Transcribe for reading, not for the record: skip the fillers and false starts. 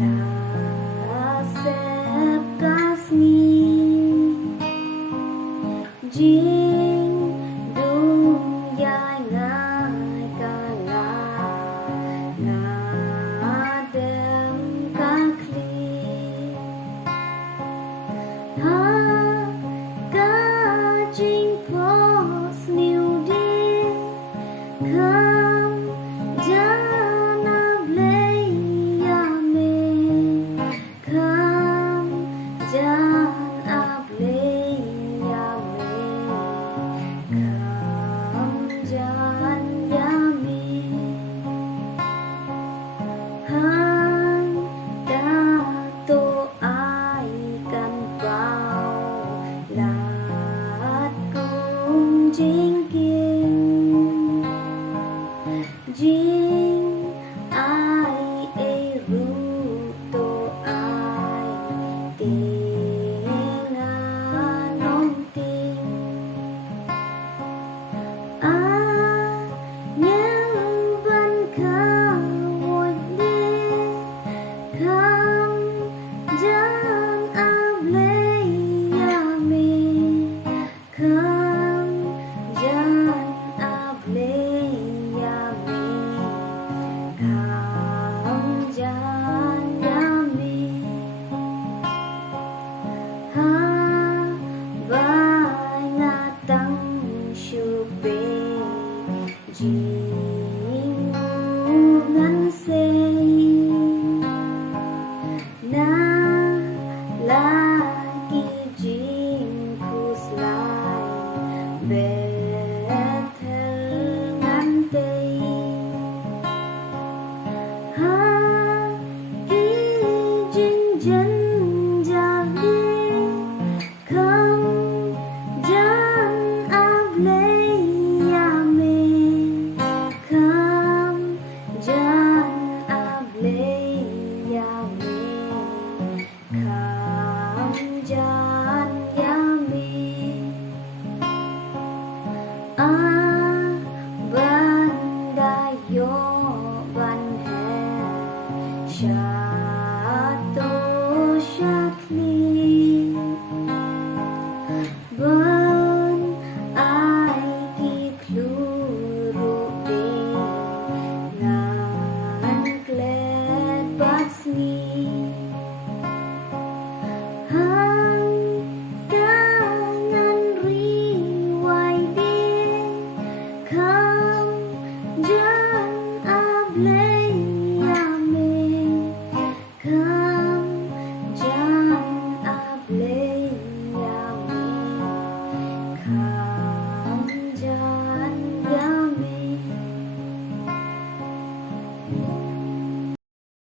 là xếp Kashmir Jing đúng dài ngày cả là đêm các ly ha cả chính post new day come jana blay ya me come jana blay ya me come jan ya me han đã tô ai căn vào lát cùng chính kiến jing ai e ru to ai tiếng nông tiếng những văn ca một đêm không gian áp lấy ya mình không gian áp lấy ya mình không gian ya mình ha vai ngã tăng shu bê jing ngắn xây na lagi jing kuslai betel ngắn tây ha ki jing jen jadi không gian áp lấy ya mình không gian áp lấy ya mình không gian ya mình ban đại yo ban hè